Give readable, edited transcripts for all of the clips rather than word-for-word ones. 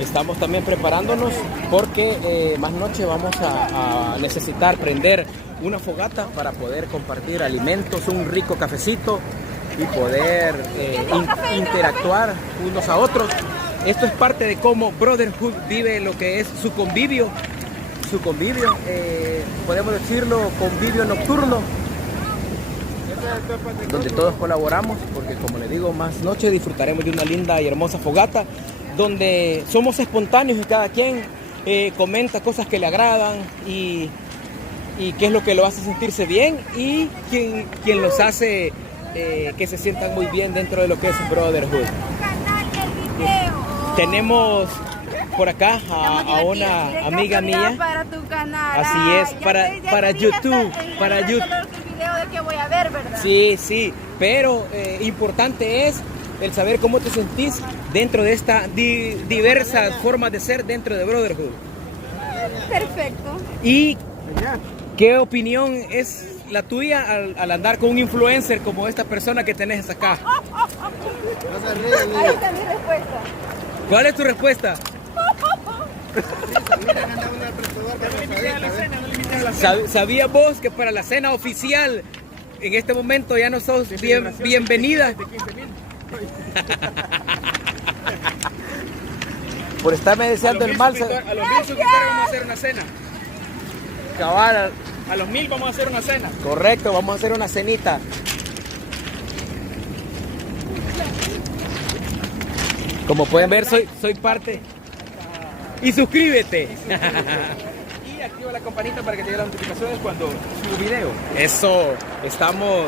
Estamos también preparándonos porque más noche vamos a necesitar prender una fogata para poder compartir alimentos, un rico cafecito y poder interactuar unos a otros. Esto es parte de cómo Brotherhood vive lo que es su convivio, podemos decirlo, convivio nocturno, donde todos colaboramos, porque como les digo, más noche disfrutaremos de una linda y hermosa fogata, donde somos espontáneos y cada quien comenta cosas que le agradan y qué es lo que lo hace sentirse bien y quien los hace que se sientan muy bien dentro de lo que es Brotherhood. Tenemos por acá a una amiga mía. Para tu canal. Así es, para YouTube. Para YouTube. Video de que voy a ver, ¿verdad? Sí, pero importante es el saber cómo te sentís dentro de esta diversas formas de ser dentro de Brotherhood. Perfecto. ¿Y qué opinión es la tuya al andar con un influencer como esta persona que tenés acá? Ahí está mi respuesta. ¿Cuál es tu respuesta? ¿Sabías vos que para la cena oficial en este momento ya no sos bienvenida? Por estarme deseando el mal. A los 1000 suscriptores vamos a hacer una cena. Cabal. A los 1000 vamos a hacer una cena. Correcto, vamos a hacer una cenita. Como pueden ver, soy parte. Y suscríbete. Y activa la campanita para que te lleguen las notificaciones cuando subo video. Eso, estamos...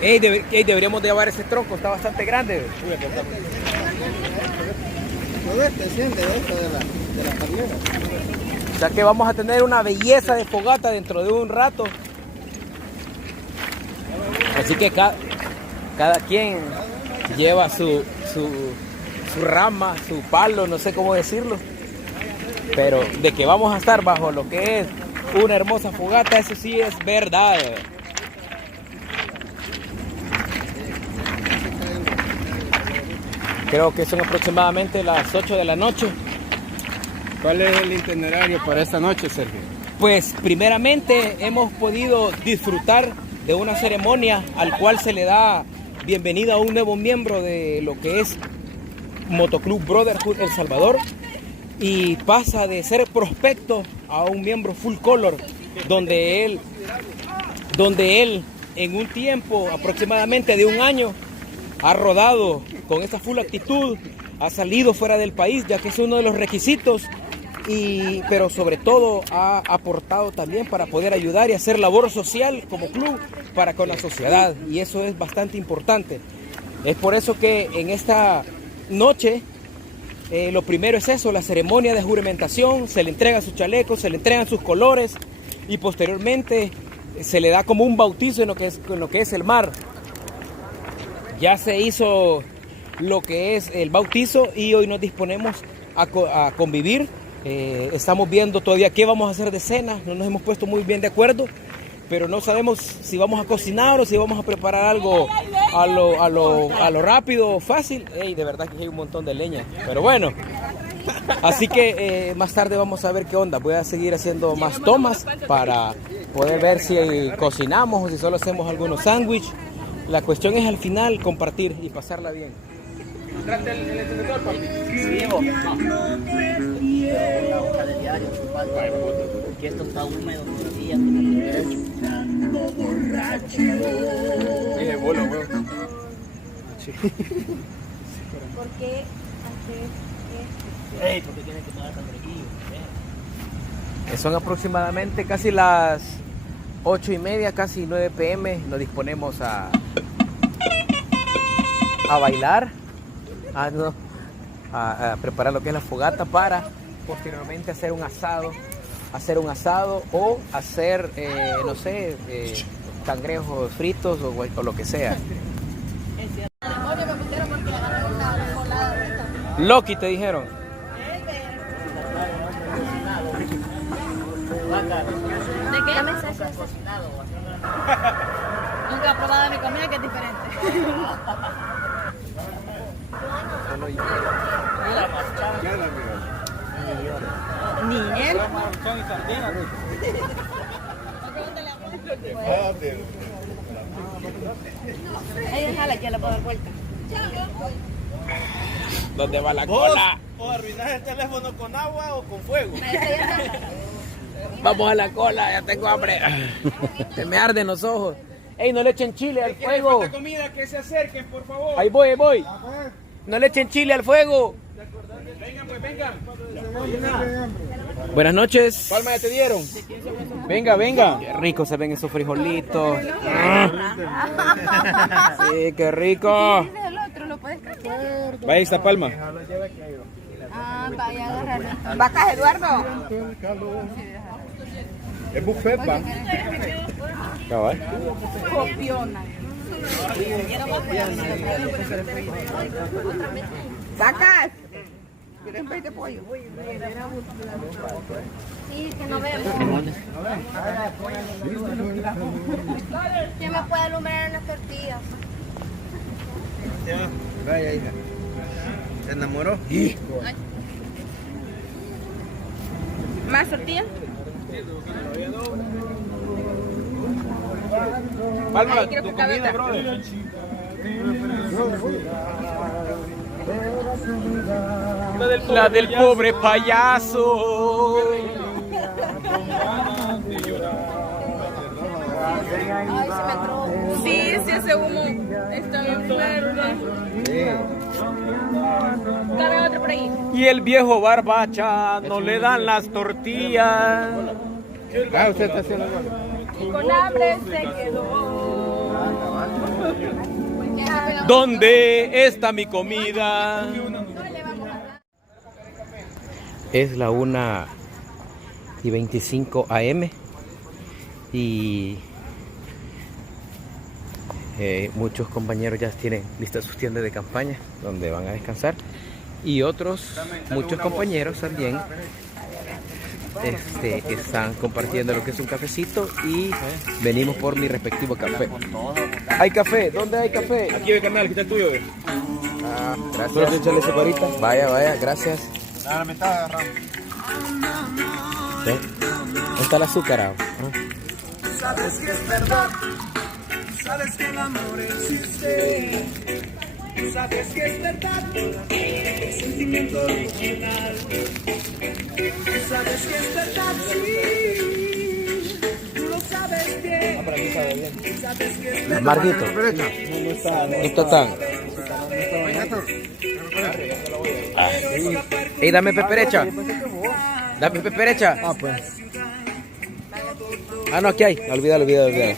deberíamos de llevar ese tronco, está bastante grande. O sea que vamos a tener una belleza de fogata dentro de un rato. Así que cada quien lleva su rama, su palo, no sé cómo decirlo. Pero de que vamos a estar bajo lo que es una hermosa fogata, eso sí es verdad. Creo que son aproximadamente las 8 de la noche. ¿Cuál es el itinerario para esta noche, Sergio? Pues primeramente hemos podido disfrutar de una ceremonia al cual se le da bienvenida a un nuevo miembro de lo que es Motoclub Brotherhood El Salvador, y pasa de ser prospecto a un miembro full color, donde él en un tiempo aproximadamente de un año ha rodado con esta full actitud, ha salido fuera del país ya que es uno de los requisitos, pero sobre todo ha aportado también para poder ayudar y hacer labor social como club para con la sociedad, y eso es bastante importante. Es por eso que en esta noche lo primero es eso, la ceremonia de juramentación, se le entrega sus chalecos, se le entregan sus colores y posteriormente se le da como un bautizo en lo que es el mar. Ya se hizo lo que es el bautizo y hoy nos disponemos a convivir. Estamos viendo todavía qué vamos a hacer de cena, no nos hemos puesto muy bien de acuerdo, pero no sabemos si vamos a cocinar o si vamos a preparar algo a lo rápido, fácil. De verdad que hay un montón de leña, pero bueno. Así que más tarde vamos a ver qué onda. Voy a seguir haciendo más tomas para poder ver si cocinamos o si solo hacemos algunos sándwiches. La cuestión es al final compartir y pasarla bien. ¿Entraste el encendedor, papi? Sí, vos. La hoja de diario, porque esto está húmedo todavía. Dije, bola, weón. ¿Por qué hacer Ey, ¿por qué tienes que pagar tan tranquilo? Son aproximadamente casi las 8:30, casi 9 p.m. Nos disponemos a bailar, a preparar lo que es la fogata para posteriormente hacer un asado o hacer, no sé, cangrejos fritos o lo que sea. Loki te dijeron. ¿De qué? Nunca he probado mi comida, que es diferente. Nada, mira. Ni él. Ella jala, ya la puedo dar vuelta. ¿Dónde va la cola? ¿O arruinas el teléfono con agua o con fuego? Vamos a la cola, ya tengo hambre. Se me arden los ojos. Ey, no le echen chile al fuego. Falta comida, que se acerquen, por favor. Ahí voy, ahí voy. No le echen chile al fuego. Vengan, pues, vengan. Buenas noches. Palma, ya te dieron. Venga, venga. Qué rico se ven esos frijolitos. Sí, qué rico. El otro lo puedes cambiar. Vaya esta palma. Ah, vaya a agarrar. ¿Vacas, Eduardo? Es buffet, va. Cabal. Copiona. ¿Vacas? ¿Quieren ver de pollo? Sí, que no vemos. ¿Quién me puede alumbrar en las tortillas? Vaya, hija. ¿Se enamoró? ¿Más tortillas? Palma, Ahí quiero tu que cabe comida, otra. brother. La del pobre payaso. Ay, se me entró. Sí, ese humo está bien fuerte. Cabe otro por ahí. Y el viejo barbacha no le dan las tortillas. Ah, usted está haciendo algo. Y con hambre se quedó. ¿Dónde está mi comida? Es la 1:25 AM y muchos compañeros ya tienen listas sus tiendas de campaña donde van a descansar y otros, muchos compañeros también están compartiendo lo que es un cafecito y venimos por mi respectivo café. ¿Hay café? ¿Dónde hay café? Aquí ve, carnal, aquí está el tuyo. Ah, Solo gracias. echarle su varita. Vaya, vaya, gracias. Ah, me está agarrando. ¿Sí? ¿Dónde está el azúcar? Ah. Sabes que es verdad, sabes que el amor existe, sabes que es verdad, el sentimiento original, sabes que es verdad, sí, tú lo sabes bien, sabes que es verdad. Marguito, no está tan. Ey, dame peperecha. Dame peperecha. Ah, pues. Ah, no, aquí hay. Olvídalo. Dame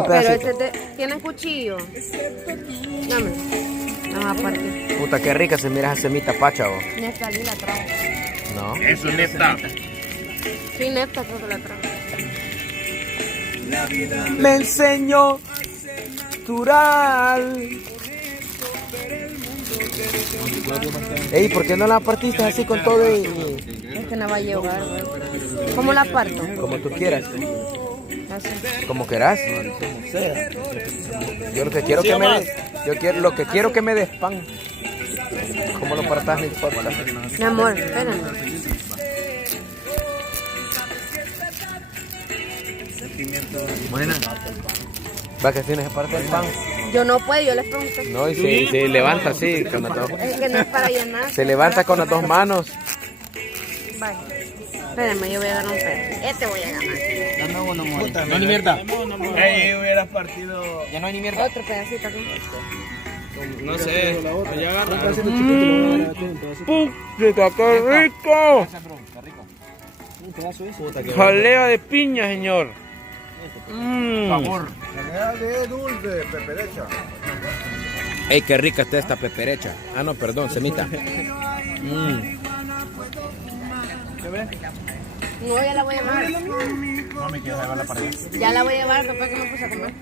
un pedacito. ¿Tienen cuchillo? Dame. No, aparte. Puta, qué rica se mira esa semita pacha, vos. Neftalí la trajo. No. Eso es neta. Sí, nefta creo que la trajo. Me enseñó natural. Ey, ¿por qué no la partiste así con todo y Es que no va a llevar, güey. ¿Cómo la parto? como tú quieras? Así. Como quieras. Yo lo que quiero que me des, lo que quiero que me des pan. Como lo partas no importa. Mi amor, espérame. Buena. Va que tienes que partir el pan. Yo no puedo, yo les pregunté. No, y se levanta así con las dos. Es que no es para llenar. Se levanta con las dos manos. Vaya. Espérame, yo voy a dar un pedazo. Este voy a ganar. No, ni mierda. Ey, hubieras partido. Ya no hay ni mierda. Otro pedacito aquí. No sé. Allá agarra. ¡Puta, qué rico! Jalea de piña, señor. Favor. de dulce, peperecha. Ey, qué rica está esta peperecha. Ah, no, perdón, semita. No, ya la voy a llevar. No me quieres llevarla para allá. Ya la voy a llevar después que me puse a comer.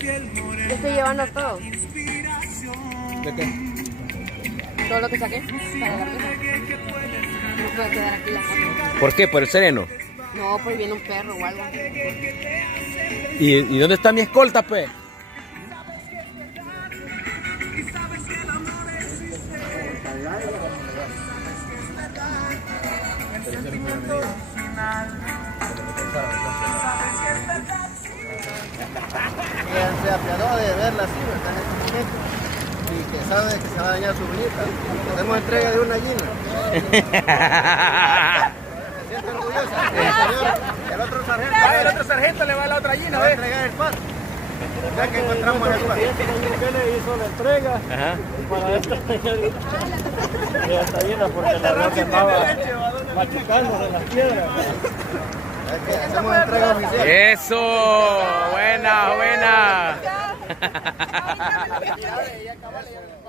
Yo estoy llevando todo. ¿De qué? Todo lo que saqué para la mesa. No puede quedar aquí la casa. ¿Por qué? ¿Por el sereno? No, pues viene un perro o algo. ¿Y dónde está mi escolta, pe? Quien se apiadó de verla así, ¿verdad? En este momento. Y que sabe que se va a dañar su bonita. Hacemos entrega de una gallina. ¿Se siente orgullosa? Señor, el otro sargento. El otro sargento le va a la otra Le gallina, va a ¿ves? entregar el pan. Ya que encontramos el pan. Que le hizo la entrega para esta señorita. Y esta llena porque la roca estaba machucando de las piedras. Es que hacemos entrega oficial. Eso, buena, buena. Ahorita me lo voy a poner.